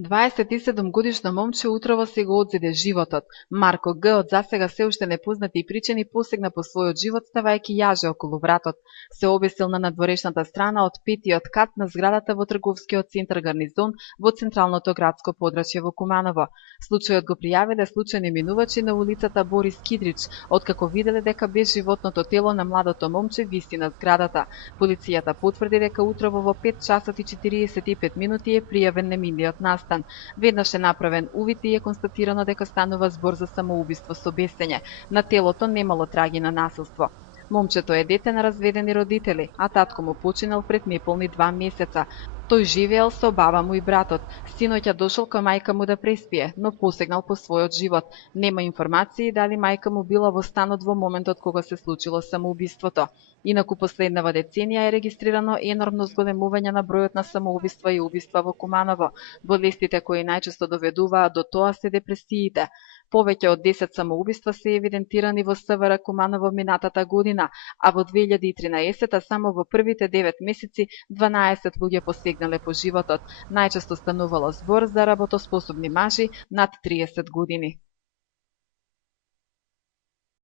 27-годишно момче утрово си го одзеде животот. Марко Г. од засега се уште непознати причини посегна по својот живот ставајќи јаже околу вратот. Се обесил на надворешната страна од петиот кат на зградата во трговскиот центар Гарнизон во централното градско подрачје во Куманово. Случајот го пријавиле случајни минувачи на улицата Борис Кидрич, откако виделе дека безживотното тело на младото момче виси на зградата. Полицијата потврди дека утрово во 5 часот и 45 минути е пријавен немилиот настан. Веднаш е направен увид и е констатирано дека станува збор за самоубиство со бесење. На телото немало траги на насилство. Момчето е дете на разведени родители, а татко му починал пред неполни 2 месеца. Тој живеел со баба му и братот. Синоќа дошол кај мајка му да преспие, но посегнал по својот живот. Нема информации дали мајка му била во станот во моментот кога се случило самоубиството. Инаку последнава деценија е регистрирано енормно зголемување на бројот на самоубиства и убиства во Куманово. Болестите кои најчесто доведуваат до тоа се депресиите. Повеќе од 10 самоубиства се евидентирани во СВР Куманово минатата година, а во 2013 само во првите 9 месеци 12 луѓе посегнале по животот. Најчесто станувало збор за работоспособни мажи над 30 години.